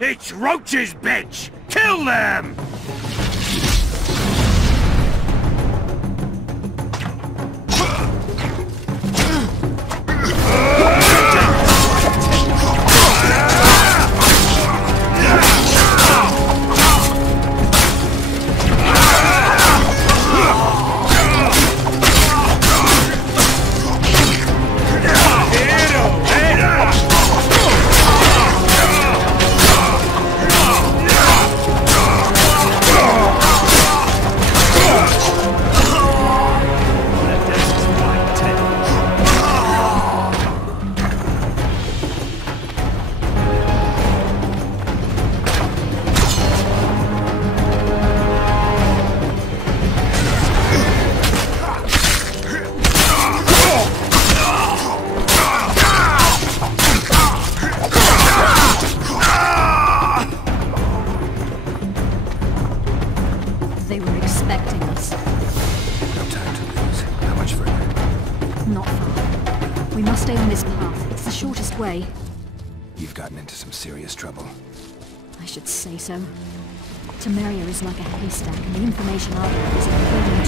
It's roaches, bitch! Kill them! They were expecting us. No time to lose. How much further? Not far. We must stay on this path. It's the shortest way. You've gotten into some serious trouble. I should say so. Temeria is like a haystack, and the information I have is a burning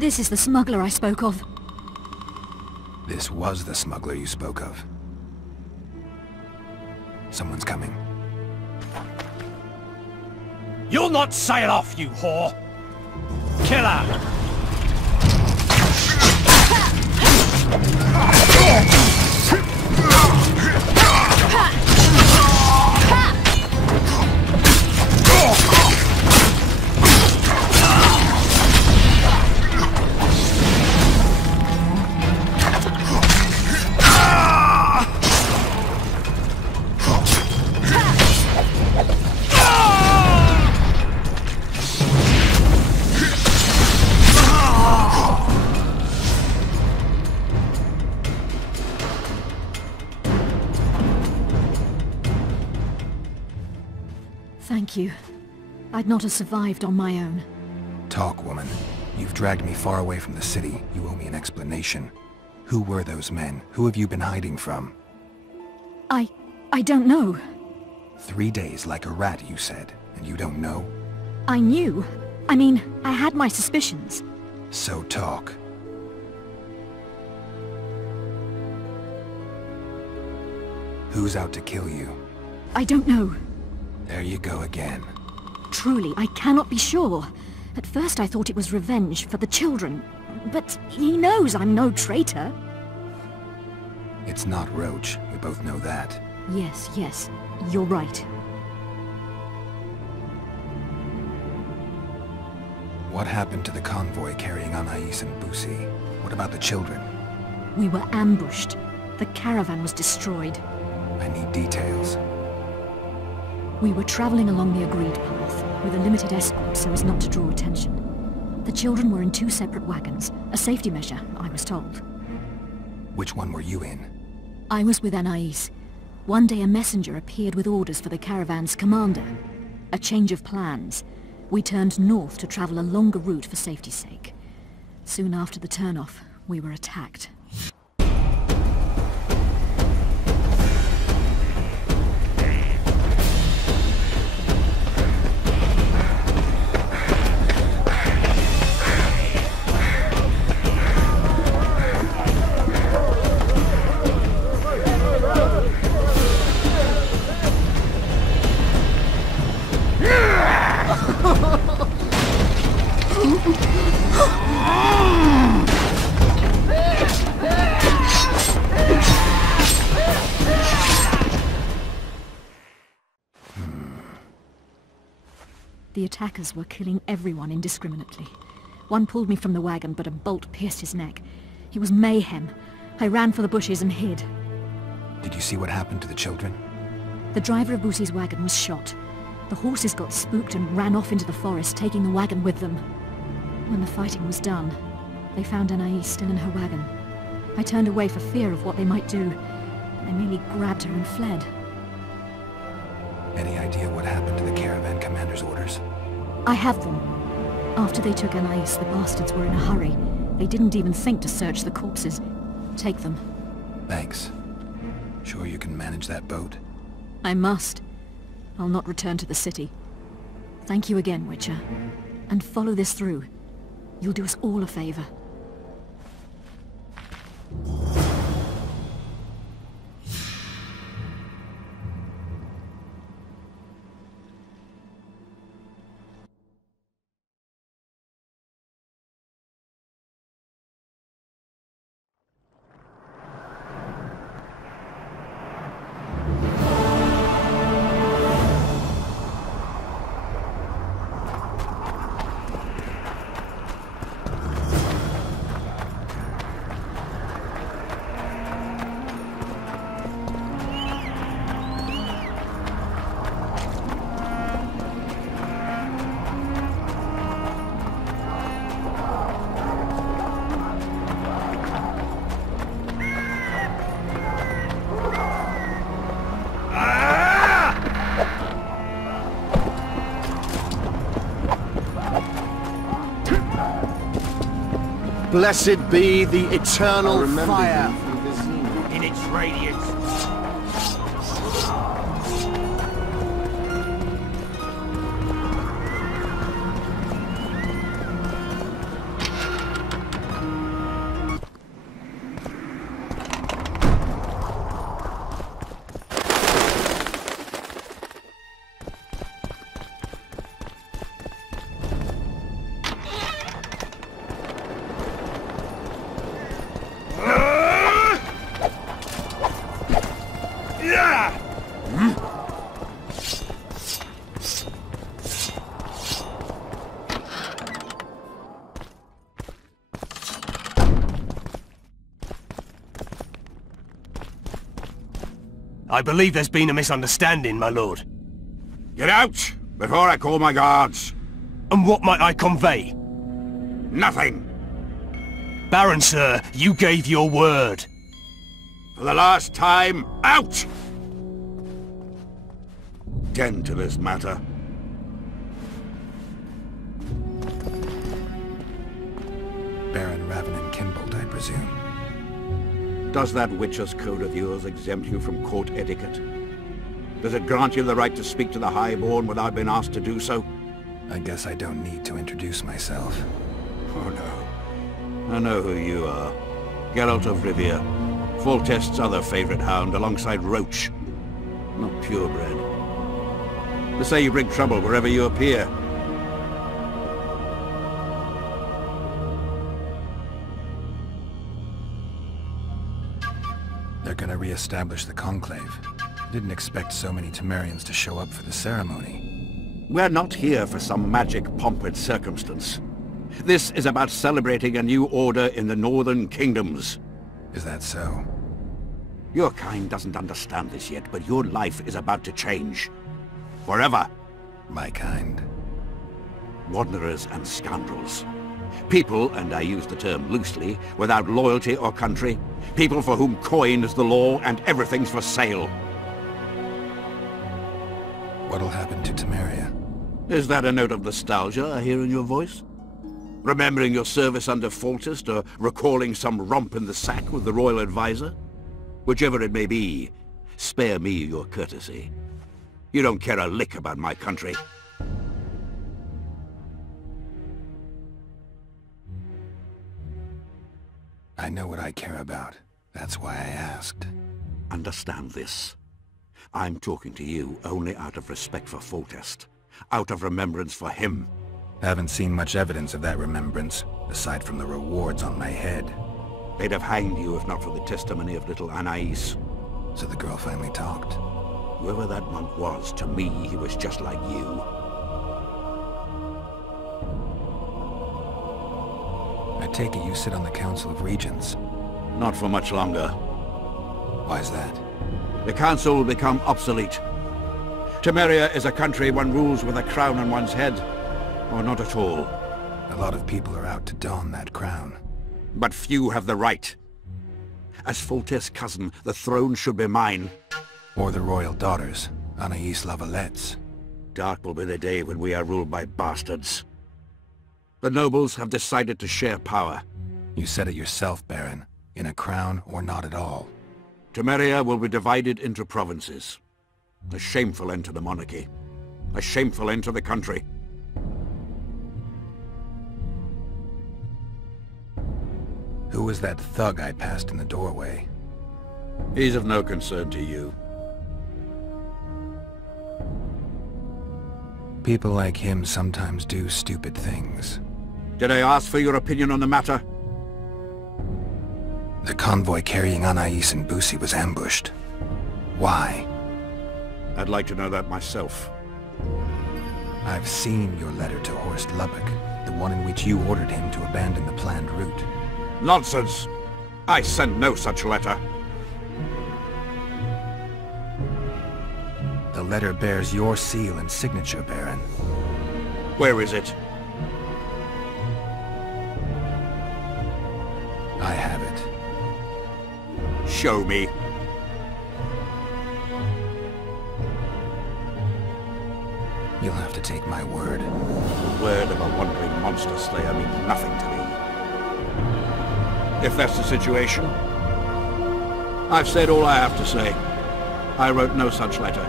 This is the smuggler I spoke of. This was the smuggler you spoke of. Someone's coming. You'll not sail off, you whore! Kill her! Thank you. I'd not have survived on my own. Talk, woman. You've dragged me far away from the city. You owe me an explanation. Who were those men? Who have you been hiding from? I don't know. 3 days like a rat, you said, and you don't know? I knew. I mean, I had my suspicions. So talk. Who's out to kill you? I don't know. There you go again. Truly, I cannot be sure. At first I thought it was revenge for the children. But he knows I'm no traitor. It's not Roach. We both know that. Yes, you're right. What happened to the convoy carrying Anais and Busi? What about the children? We were ambushed. The caravan was destroyed. I need details. We were traveling along the agreed path, with a limited escort so as not to draw attention. The children were in 2 separate wagons, a safety measure, I was told. Which one were you in? I was with Anais. One day a messenger appeared with orders for the caravan's commander. A change of plans. We turned north to travel a longer route for safety's sake. Soon after the turnoff, we were attacked. The attackers were killing everyone indiscriminately. One pulled me from the wagon, but a bolt pierced his neck. It was mayhem. I ran for the bushes and hid. Did you see what happened to the children? The driver of Busi's wagon was shot. The horses got spooked and ran off into the forest, taking the wagon with them. When the fighting was done, they found Anais still in her wagon. I turned away for fear of what they might do. They merely grabbed her and fled. Any idea what happened to the caravan commander's orders? I have them. After they took Anais, the bastards were in a hurry. They didn't even think to search the corpses. Take them. Thanks. Sure you can manage that boat? I must. I'll not return to the city. Thank you again, Witcher. And follow this through. You'll do us all a favor. Blessed be the eternal fire. In its radiance. I believe there's been a misunderstanding, my lord. Get out, before I call my guards. And what might I convey? Nothing. Baron, sir, you gave your word. For the last time, out! Tend to this matter. Baron Ravenin Kimbold, I presume. Does that Witcher's Code of yours exempt you from court etiquette? Does it grant you the right to speak to the Highborn without being asked to do so? I guess I don't need to introduce myself. Oh no. I know who you are. Geralt of Rivia. Foltest's other favorite hound alongside Roach. Not purebred. They say you bring trouble wherever you appear. They're gonna re-establish the Conclave. I didn't expect so many Temerians to show up for the ceremony. We're not here for some magic pomp and circumstance. This is about celebrating a new order in the Northern Kingdoms. Is that so? Your kind doesn't understand this yet, but your life is about to change. Forever. My kind. Wanderers and scoundrels. People, and I use the term loosely, without loyalty or country. People for whom coin is the law and everything's for sale. What'll happen to Temeria? Is that a note of nostalgia I hear in your voice? Remembering your service under Foltest, or recalling some romp in the sack with the royal advisor? Whichever it may be, spare me your courtesy. You don't care a lick about my country. I know what I care about. That's why I asked. Understand this. I'm talking to you only out of respect for Foltest. Out of remembrance for him. Haven't seen much evidence of that remembrance, aside from the rewards on my head. They'd have hanged you if not for the testimony of little Anais. So the girl finally talked. Whoever that monk was, to me, he was just like you. I take it you sit on the Council of Regents. Not for much longer. Why's that? The council will become obsolete. Temeria is a country one rules with a crown on one's head. Or not at all. A lot of people are out to don that crown. But few have the right. As Foltest's cousin, the throne should be mine. Or the royal daughters, Anais Lavalette's. Dark will be the day when we are ruled by bastards. The nobles have decided to share power. You said it yourself, Baron. In a crown or not at all. Temeria will be divided into provinces. A shameful end to the monarchy. A shameful end to the country. Who was that thug I passed in the doorway? He's of no concern to you. People like him sometimes do stupid things. Did I ask for your opinion on the matter? The convoy carrying Anais and Busi was ambushed. Why? I'd like to know that myself. I've seen your letter to Horst Lubbock, the one in which you ordered him to abandon the planned route. Nonsense! I sent no such letter. The letter bears your seal and signature, Baron. Where is it? I have it. Show me. You'll have to take my word. The word of a wandering monster slayer means nothing to me. If that's the situation, I've said all I have to say. I wrote no such letter.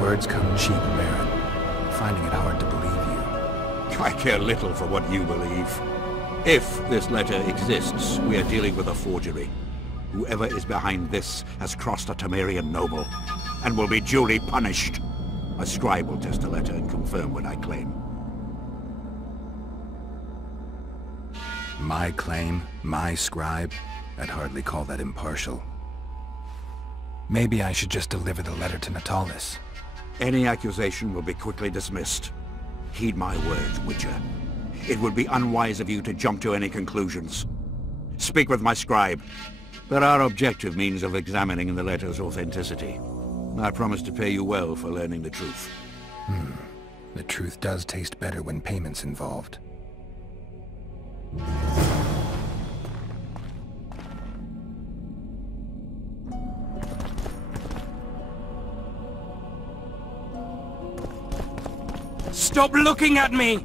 Words come cheap, Baron. I'm finding it hard to believe you. I care little for what you believe. If this letter exists, we are dealing with a forgery. Whoever is behind this has crossed a Temerian noble, and will be duly punished. A scribe will test the letter and confirm what I claim. My claim? My scribe? I'd hardly call that impartial. Maybe I should just deliver the letter to Natalis. Any accusation will be quickly dismissed. Heed my words, Witcher. It would be unwise of you to jump to any conclusions. Speak with my scribe. There are objective means of examining the letter's authenticity. I promise to pay you well for learning the truth. The truth does taste better when payment's involved. Stop looking at me!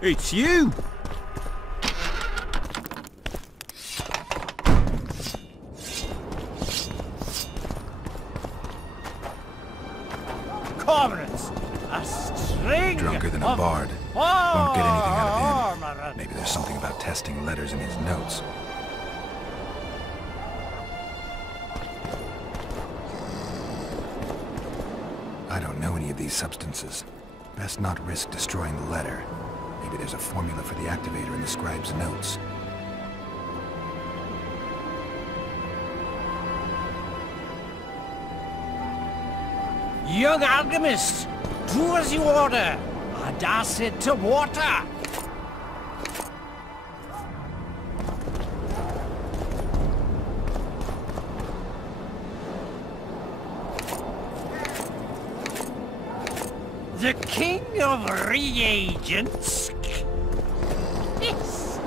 It's you! Comrades, a string Drunker than a of bard. Won't get anything out of him. armor. Maybe there's something about testing letters in his notes. I don't know any of these substances. Best not risk destroying the letter. Maybe there's a formula for the activator in the scribe's notes. Young alchemist, do as you order. I dash it to water. The king of reagents? Yes.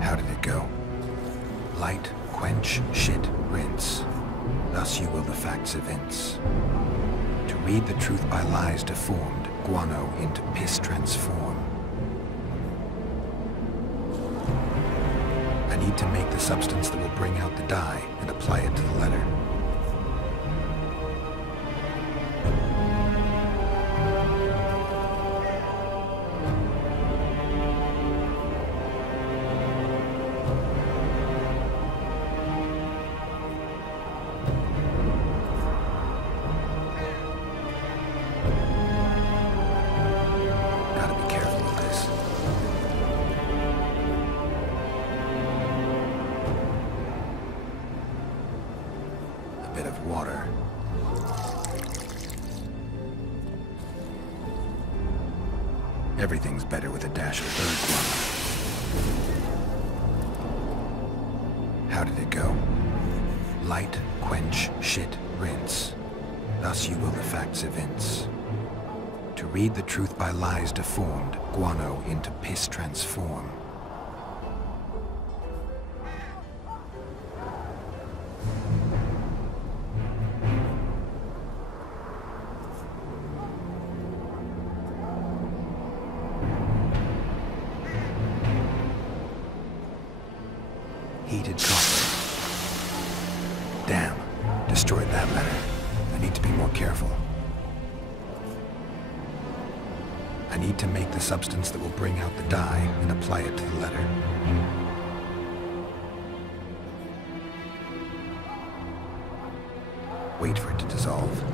How did it go? Light, quench, shit, rinse. Thus you will the facts evince. To read the truth by lies deformed, guano into piss transform. I need to make the substance that will bring out the dye and apply it to the letter. Gotta be careful with this. A bit of water. Everything's better with a dash of third one. How did it go? Light, quench, shit, rinse. Thus you will the facts evince. To read the truth by lies deformed, guano into piss transform. Heated copper. Damn, destroyed that letter. I need to be more careful. I need to make the substance that will bring out the dye and apply it to the letter. Wait for it to dissolve.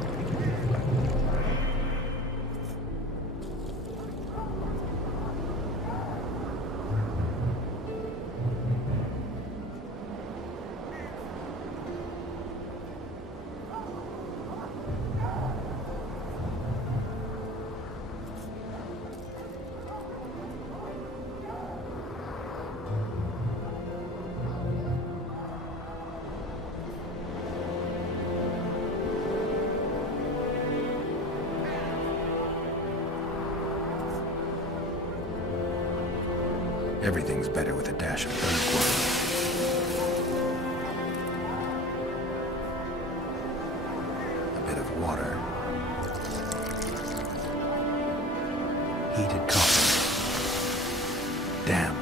Everything's better with a dash of bird guano. A bit of water. Heated coffee. Damn.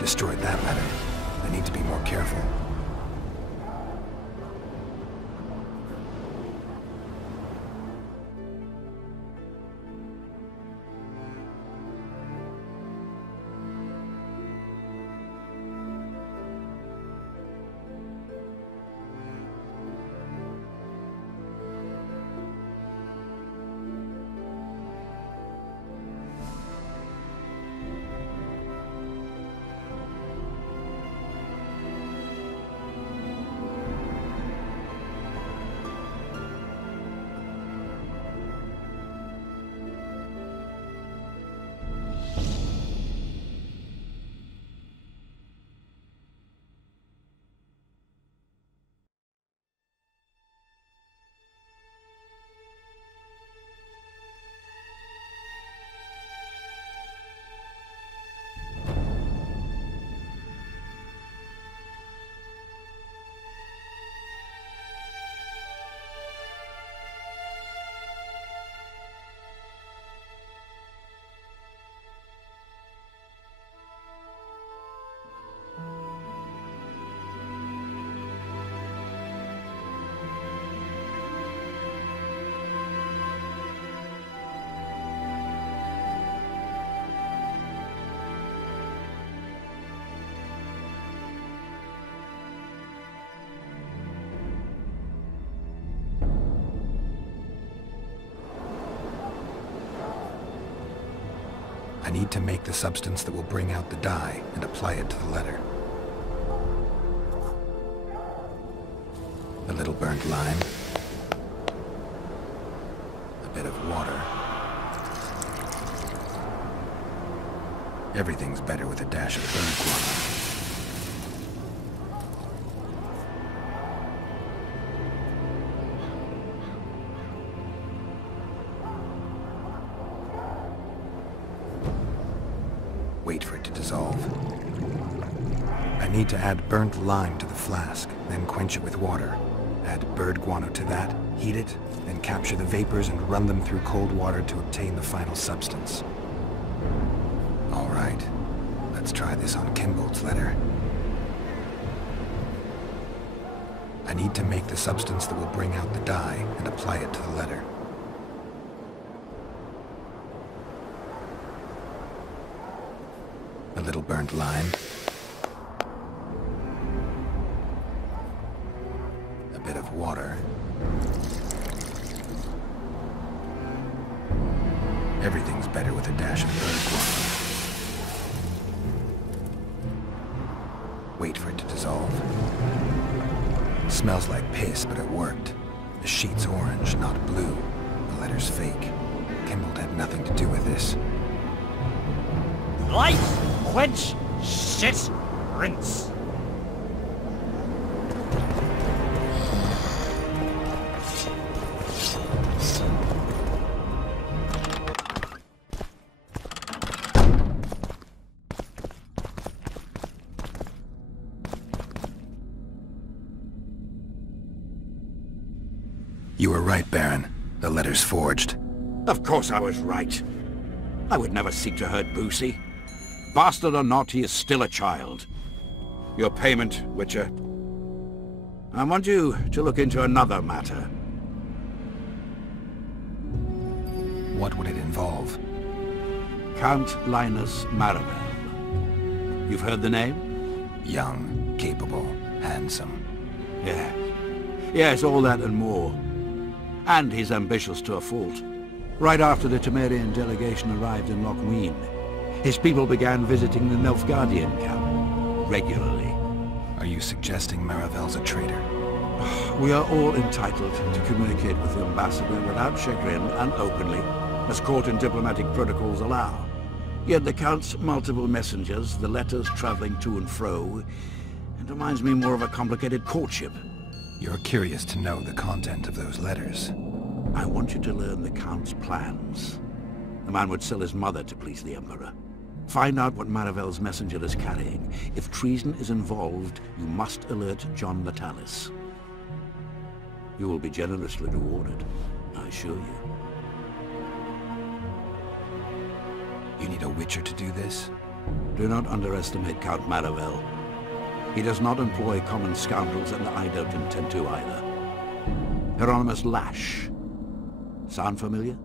Destroyed that letter. I need to be more careful. I need to make the substance that will bring out the dye and apply it to the letter. A little burnt lime. A bit of water. Everything's better with a dash of bird guano. Wait for it to dissolve. I need to add burnt lime to the flask, then quench it with water. Add bird guano to that, heat it, then capture the vapors and run them through cold water to obtain the final substance. All right, let's try this on Kimbold's letter. I need to make the substance that will bring out the dye and apply it to the letter. A little burnt lime. A bit of water. Everything's better with a dash of bird guano. Wait for it to dissolve. Smells like piss, but it worked. The sheet's orange, not blue. The letter's fake. Kimbold had nothing to do with this. Light, quench, shit, rinse. You were right, Baron. The letter's forged. Of course I was right. I would never seek to hurt Boosie. Bastard or not, he is still a child. Your payment, Witcher. I want you to look into another matter. What would it involve? Count Linus Maribel. You've heard the name? Young, capable, handsome. Yeah. Yes, all that and more. And he's ambitious to a fault. Right after the Temerian delegation arrived in Lochween, his people began visiting the Nilfgaardian camp regularly. Are you suggesting Maribel's a traitor? We are all entitled to communicate with the ambassador without chagrin and openly, as court and diplomatic protocols allow. Yet the Count's multiple messengers, the letters traveling to and fro, it reminds me more of a complicated courtship. You're curious to know the content of those letters. I want you to learn the Count's plans. The man would sell his mother to please the Emperor. Find out what Maravel's messenger is carrying. If treason is involved, you must alert John Natalis. You will be generously rewarded, I assure you. You need a Witcher to do this? Do not underestimate Count Maravel. He does not employ common scoundrels, and I don't intend to either. Hieronymus Lash. Sound familiar?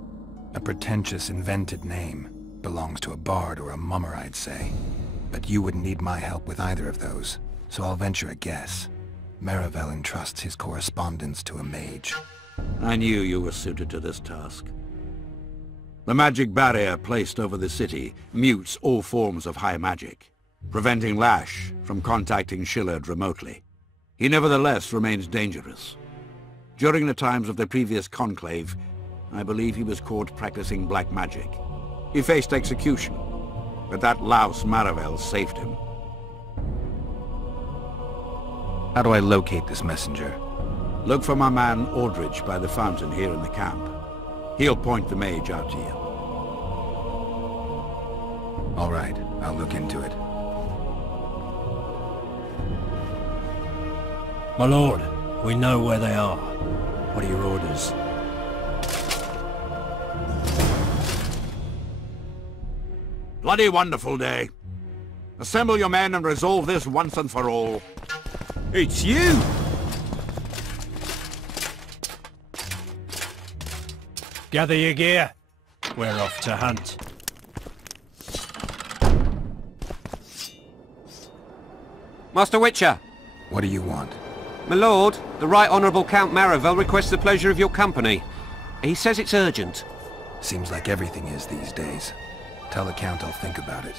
A pretentious, invented name. Belongs to a bard or a mummer, I'd say. But you wouldn't need my help with either of those, so I'll venture a guess. Maravel entrusts his correspondence to a mage. I knew you were suited to this task. The magic barrier placed over the city mutes all forms of high magic, preventing Lash from contacting Shillard remotely. He nevertheless remains dangerous. During the times of the previous conclave, I believe he was caught practicing black magic. He faced execution, but that louse Maravel saved him. How do I locate this messenger? Look for my man Aldridge by the fountain here in the camp. He'll point the mage out to you. All right, I'll look into it. My lord, we know where they are. What are your orders? Bloody wonderful day. Assemble your men and resolve this once and for all. It's you! Gather your gear. We're off to hunt. Master Witcher! What do you want? My lord, the Right Honourable Count Maravel requests the pleasure of your company. He says it's urgent. Seems like everything is these days. Tell the Count I'll think about it.